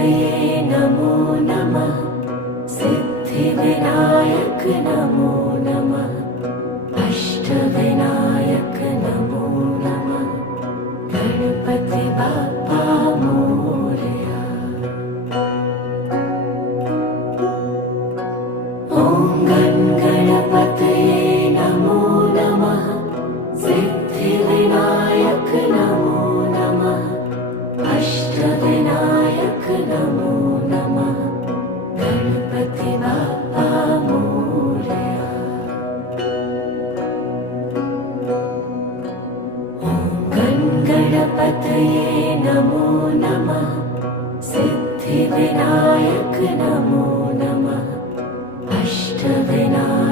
गणपतये नमो नमः। सिद्धिविनायक नमो नमः। अष्टविनायक नमो नमः। गणपति बाप्पा मोरया। ॐ गणपतये नमो नमः। सिद्धिविनायक नमो नमः। अष्टविनायक नमो नमः। गणपति बाप्पा मोरया। ॐ गणपतये नमो नमः। सिद्धिविनायक नमो नमः। अष्टविनायक